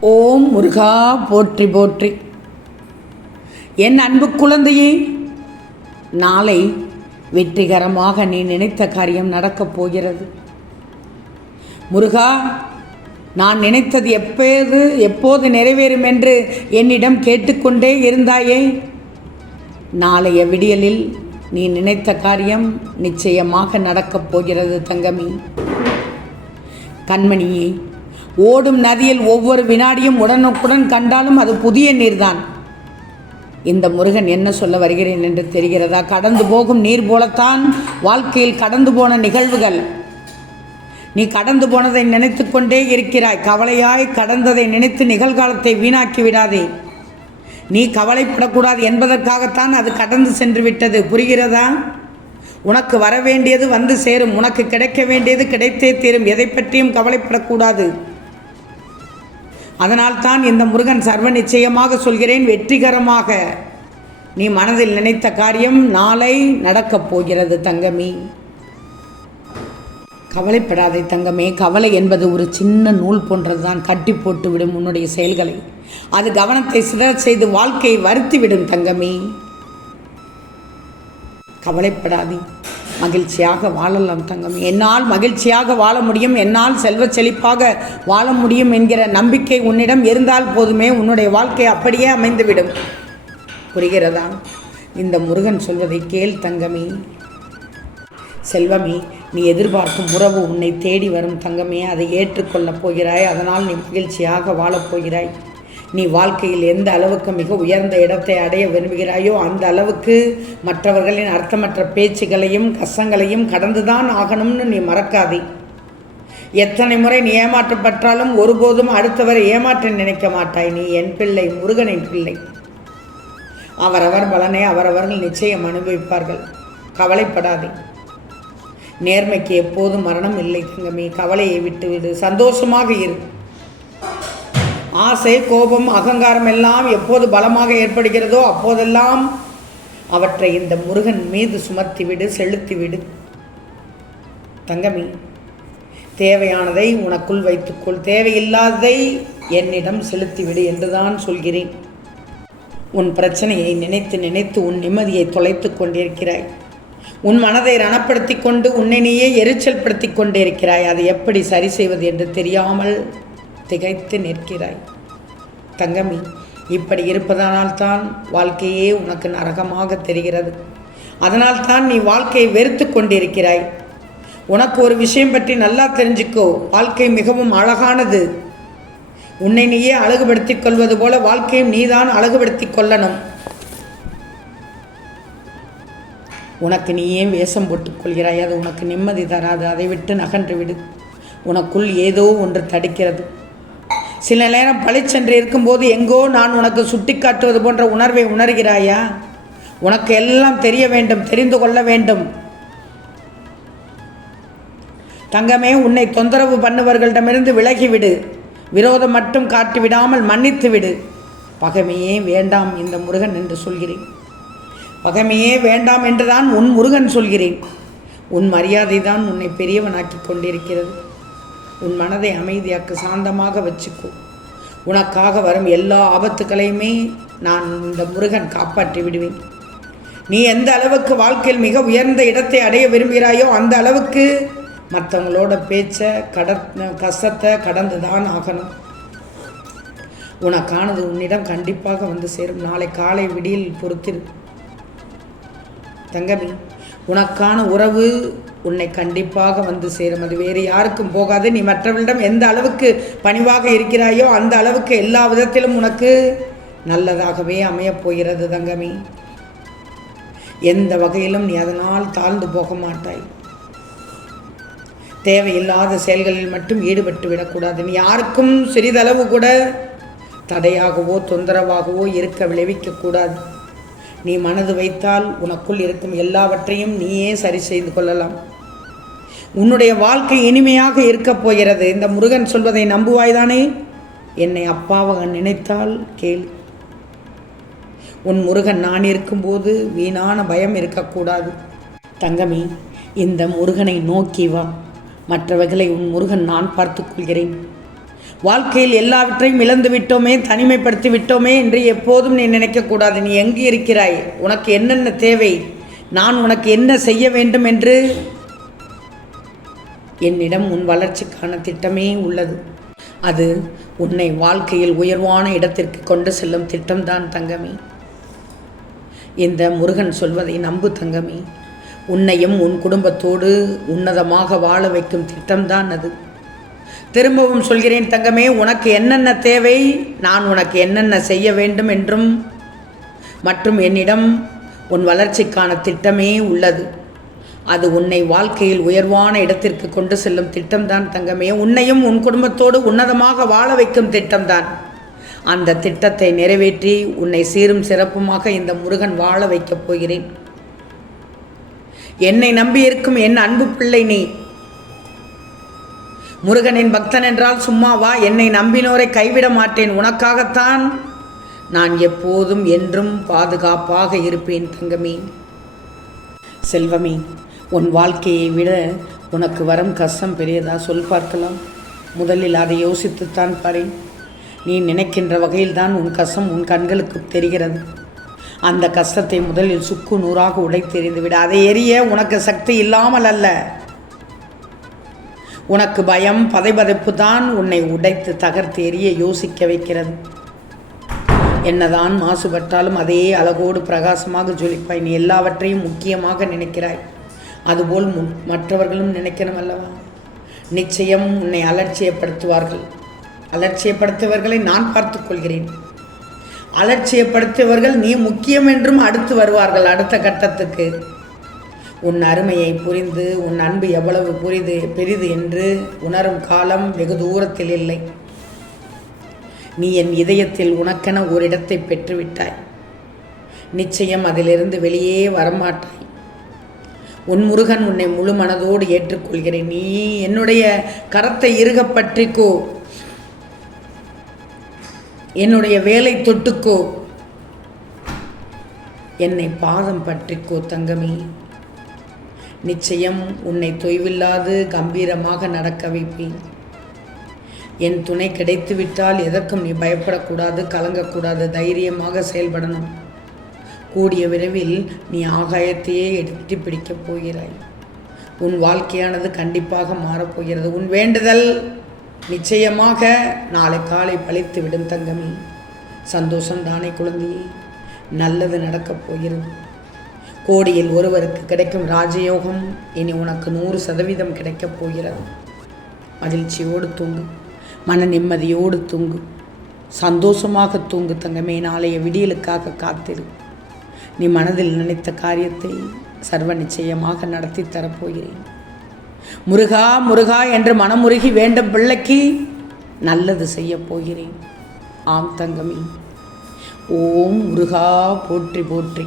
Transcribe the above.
ஓம் முருகா போற்றி போற்றி. என் அன்பு குழந்தையே நாளை வெற்றிகரமாக நீ நினைத்த காரியம் நடக்கப் போகிறது. முருகா நான் நினைத்தது எப்போது எப்போது நிறைவேறும் என்று என்னிடம் கேட்டுக்கொண்டே இருந்தாயே? நாளைய விடியலில் நீ நினைத்த காரியம் நிச்சயமாக நடக்கப் போகிறது தங்கமி. கண்மணியே ஓடும் நதியில் ஒவ்வொரு வினாடியும் உடனுக்குடன் கண்டாலும் அது புதிய நீர்தான். இந்த முருகன் என்ன சொல்ல வருகிறேன் என்று தெரிகிறதா? கடந்து போகும் நீர் போலத்தான் வாழ்க்கையில் கடந்து போன நிகழ்வுகள். நீ கடந்து போனதை நினைத்து கொண்டே இருக்கிறாய். கவலையாய் கடந்ததை நினைத்து நிகழ்காலத்தை வீணாக்கி விடாதே. நீ கவலைப்படக்கூடாது என்பதற்காகத்தான் அது கடந்து சென்று விட்டது. புரிகிறதா? உனக்கு வர வேண்டியது வந்து சேரும். உனக்கு கிடைக்க வேண்டியது கிடைத்தே தீரும். எதை பற்றியும் கவலைப்படக்கூடாது. அதனால்தான் இந்த முருகன் சர்வ நிச்சயமாக சொல்கிறேன் வெற்றிகரமாக. நீ மனதில் நினைத்த காரியம் நாளை நடக்கப் போகிறது தங்கமி. கவலைப்படாதே தங்கமே கவலை என்பது ஒரு சின்ன நூல் போன்றதுதான். கட்டி போட்டு விடும் உன்னுடைய செயல்களை. அது கவனத்தை சிதற செய்து வாழ்க்கையை வருத்தி விடும் தங்கமே. கவலைப்படாதே. மகிழ்ச்சியாக வாழலாம் தங்கம். என்னால் மகிழ்ச்சியாக வாழ முடியும் என்னால் செல்வச் செழிப்பாக வாழ முடியும் என்கிற நம்பிக்கை உன்னிடம் இருந்தால் போதுமே உன்னுடைய வாழ்க்கை அப்படியே அமைந்துவிடும். புரிகிறதா? இந்த முருகன் சொல்வதை கேள் தங்கமே. செல்வமே நீ எதிர்பார்க்கும் உறவு உன்னை தேடி வரும் தங்கமே. அதை ஏற்றுக்கொள்ளப் போகிறாய் அதனால் நீ மகிழ்ச்சியாக வாழப் போகிறாய். நீ வாழ்க்கையில் எந்த அளவுக்கு மிக உயர்ந்த இடத்தை அடைய விரும்புகிறாயோ அந்த அளவுக்கு மற்றவர்களின் அர்த்தமற்ற பேச்சுகளையும் கஷ்டங்களையும் கடந்துதான் ஆகணும்னு நீ மறக்காதே. எத்தனை முறை நீ ஏமாற்றப்பட்டாலும் ஒருபோதும் அடுத்தவரை ஏமாற்ற நினைக்க மாட்டாய். நீ என் பிள்ளை முருகனின் பிள்ளை. அவரவர் பலனை அவரவர்கள் நிச்சயம் அனுபவிப்பார்கள். கவலைப்படாதே. நேர்மைக்கு எப்போதும் மரணம் இல்லை தங்கமே. கவலையை விட்டுவிடு. சந்தோஷமாக இரு. ஆசை கோபம் அகங்காரம் எல்லாம் எப்போது பலமாக ஏற்படுகிறதோ அப்போதெல்லாம் அவற்றை இந்த முருகன் மீது சுமத்திவிடு செலுத்திவிடு. தங்கமி தேவையானதை உனக்குள் வைத்துக்கொள். தேவையில்லாததை என்னிடம் செலுத்திவிடு என்றுதான் சொல்கிறேன். உன் பிரச்சனையை நினைத்து நினைத்து உன் நிம்மதியை தொலைத்து கொண்டிருக்கிறாய். உன் மனதை ரணப்படுத்தி கொண்டு உன்னை நீயே எரிச்சல் படுத்தி கொண்டிருக்கிறாய். அதை எப்படி சரி செய்வது என்று தெரியாமல் திகைத்து நிற்கிறாய். தங்கமி இப்படி இருப்பதனால்தான் வாழ்க்கையே உனக்கு நரகமாக தெரிகிறது. அதனால்தான் நீ வாழ்க்கையை வெறுத்து கொண்டிருக்கிறாய். உனக்கு ஒரு விஷயம் பற்றி நல்லா தெரிஞ்சுக்கோ. வாழ்க்கை மிகவும் அழகானது. உன்னை நீயே அழகுபடுத்தி கொள்வது போல வாழ்க்கையும் நீதான் அழகுபடுத்தி கொள்ளணும். உனக்கு நீயே வேஷம் போட்டுக்கொள்கிறாய் அது உனக்கு நிம்மதி தராது. அதை விட்டு நகன்று விடு. உனக்குள் ஏதோ ஒன்று தடுக்கிறது. சில நேரம் பளிச்சென்று இருக்கும்போது எங்கோ நான் உனக்கு சுட்டிக்காட்டுவது போன்ற உணர்வை உணர்கிறாயா? உனக்கு எல்லாம் தெரிய வேண்டும் தெரிந்து கொள்ள வேண்டும். தங்கமே உன்னை தொந்தரவு பண்ணுவர்களிடமிருந்து விலகிவிடு. விரோதம் மட்டும் காட்டி விடாமல் மன்னித்து விடு பகைமையே வேண்டாம் இந்த முருகன் என்று சொல்கிறேன். பகைமையே வேண்டாம் என்றுதான் உன் முருகன் சொல்கிறேன். உன் மரியாதை தான் உன்னை பெரியவனாக்கி கொண்டிருக்கிறது. உன் மனதை அமைதியாக்கு சாந்தமாக வச்சுக்கோ. உனக்காக வரும் எல்லா ஆபத்துக்களையுமே நான் இந்த முருகன் காப்பாற்றி விடுவேன். நீ எந்த அளவுக்கு வாழ்க்கையில் மிக உயர்ந்த இடத்தை அடைய விரும்புகிறாயோ அந்த அளவுக்கு மற்றவங்களோட பேச்சை கட கஷ்டத்தை கடந்து தான் ஆகணும். உனக்கானது உன்னிடம் கண்டிப்பாக வந்து சேரும். நாளை காலை விடியில் பொறுத்திரு. தங்கமி உனக்கான உறவு உன்னை கண்டிப்பாக வந்து சேரும். அது வேறு யாருக்கும் போகாது. நீ மற்றவர்களிடம் எந்த அளவுக்கு பணிவாக இருக்கிறாயோ அந்த அளவுக்கு எல்லா விதத்திலும் உனக்கு நல்லதாகவே அமையப் போகிறது தங்கமி. எந்த வகையிலும் நீ அதனால் தாழ்ந்து போக மாட்டாய். தேவையில்லாத செயல்களில் மட்டும் ஈடுபட்டு விடக்கூடாது. நீ யாருக்கும் சிறிதளவு கூட தடையாகவோ தொந்தரவாகவோ இருக்க விளைவிக்கக்கூடாது. நீ மனது வைத்தால் உனக்குள் இருக்கும் எல்லாவற்றையும் நீயே சரி செய்து கொள்ளலாம். உன்னுடைய வாழ்க்கை இனிமையாக இருக்கப் போகிறது. இந்த முருகன் சொல்வதை நம்புவாய்தானே? என்னை அப்பாவாக நினைத்தால் கேள். உன் முருகன் நான் இருக்கும்போது வீணான பயம் இருக்கக்கூடாது. தங்கமி இந்த முருகனை நோக்கி வா. மற்றவர்களை உன் முருகன் நான் பார்த்துக்கொள்கிறேன் வாழ்க்கையில் எல்லாவற்றையும் இழந்து விட்டோமே தனிமைப்படுத்தி விட்டோமே என்று எப்போதும் நீ நினைக்கக்கூடாது. நீ எங்கே இருக்கிறாய்? உனக்கு என்னென்ன தேவை? நான் உனக்கு என்ன செய்ய வேண்டும் என்று? என்னிடம் உன் வளர்ச்சிக்கான திட்டமே உள்ளது. அது உன்னை வாழ்க்கையில் உயர்வான இடத்திற்கு கொண்டு செல்லும் திட்டம்தான் தங்கமே. இந்த முருகன் சொல்வதை நம்பு தங்கமே. உன்னையும் உன் குடும்பத்தோடு உன்னதமாக வாழ வைக்கும் திட்டம்தான் அது. திரும்பவும் சொல்கிறேன் தங்கமே உனக்கு என்னென்ன தேவை? நான் உனக்கு என்னென்ன செய்ய வேண்டும் என்றும் மற்றும் என்னிடம் உன் வளர்ச்சிக்கான திட்டமே உள்ளது. அது உன்னை வாழ்க்கையில் உயர்வான இடத்திற்கு கொண்டு செல்லும் திட்டம்தான் தங்கமே. உன்னையும் உன் குடும்பத்தோடு உன்னதமாக வாழ வைக்கும் திட்டம்தான். அந்த திட்டத்தை நிறைவேற்றி உன்னை சீரும் சிறப்புமாக இந்த முருகன் வாழ வைக்கப் போகிறேன். என்னை நம்பியிருக்கும் என் அன்பு பிள்ளை நீ முருகனின் பக்தன் என்றால் சும்மாவா என்னை நம்பினோரை கைவிட மாட்டேன். உனக்காகத்தான் நான் எப்போதும் என்றும் பாதுகாப்பாக இருப்பேன் தங்கமே. செல்வமே உன் வாழ்க்கையை விட உனக்கு வரும் கஷ்டம் பெரியதா? சொல் பார்க்கலாம். முதலில் அதை யோசித்துத்தான் பாரேன். நீ நினைக்கின்ற வகையில்தான் உன் கஷ்டம் உன் கண்களுக்கு தெரிகிறது. அந்த கஷ்டத்தை முதலில் சுக்கு நூறாக உடைத்தெறிந்து விட அதை எரிய உனக்கு சக்தி இல்லாமல் அல்ல. உனக்கு பயம் பதைபதைப்பு தான் உன்னை உடைத்து தகர்த்து எரிய யோசிக்க வைக்கிறது. என்னதான் மாசுபட்டாலும் அதே அழகோடு பிரகாசமாக ஜொலிப்பாய். நீ எல்லாவற்றையும் முக்கியமாக நினைக்கிறாய். அதுபோல் மு மற்றவர்களும் நினைக்கணும் அல்லவா? நிச்சயம் உன்னை அலட்சியப்படுத்துவார்கள். அலட்சியப்படுத்துவர்களை நான் பார்த்துக்கொள்கிறேன் அலட்சியப்படுத்தியவர்கள் நீ முக்கியம் என்றும் அடுத்து வருவார்கள் அடுத்த கட்டத்துக்கு. உன் அருமையை புரிந்து உன் அன்பு எவ்வளவு புரிது பெரிது என்று உணரும் காலம் வெகு தூரத்தில் இல்லை. நீ என் இதயத்தில் உனக்கென ஒரு இடத்தை பெற்றுவிட்டாய். நிச்சயம் அதிலிருந்து வெளியே வரமாட்டாய். உன் முருகன் உன்னை முழு மனதோடு ஏற்றுக்கொள்கிறேன். நீ என்னுடைய கரத்தை இறுக பற்றிக்கோ. என்னுடைய வேலை தொட்டுக்கோ. என்னை பாதம் பற்றிக்கோ தங்கமே. நிச்சயம் உன்னை தொய்வில்லாது கம்பீரமாக நடக்க வைப்பேன். என் துணை கிடைத்துவிட்டால் எதற்கும் நீ பயப்படக்கூடாது கலங்கக்கூடாது தைரியமாக செயல்படணும். கூடிய விரைவில் நீ ஆகாயத்தையே எடுத்து பிடிக்கப் போகிறாய். உன் வாழ்க்கையானது கண்டிப்பாக மாறப்போகிறது உன் வேண்டுதல் நிச்சயமாக நாளை காலை பழித்து விடும் தங்கமே. சந்தோஷம் தானே குழந்தையே. நல்லது நடக்கப் போகிறது. கோடியில் ஒருவருக்கு கிடைக்கும் ராஜயோகம் இனி உனக்கு நூறு சதவீதம் கிடைக்கப் போகிறது. மகிழ்ச்சியோடு தூங்கு. மன நிம்மதியோடு தூங்கு. சந்தோஷமாக தூங்கு தங்கமே நாளைய விடியலுக்காக காத்திரு. நீ மனதில் நினைத்த காரியத்தை சர்வ நிச்சயமாக நடத்தி தரப்போகிறேன். முருகா முருகா என்று மனமுருகி வேண்டும் பிள்ளைக்கு நல்லது செய்யப் போகிறேன். ஆம் தங்கமே. ஓம் முருகா போற்றி போற்றி.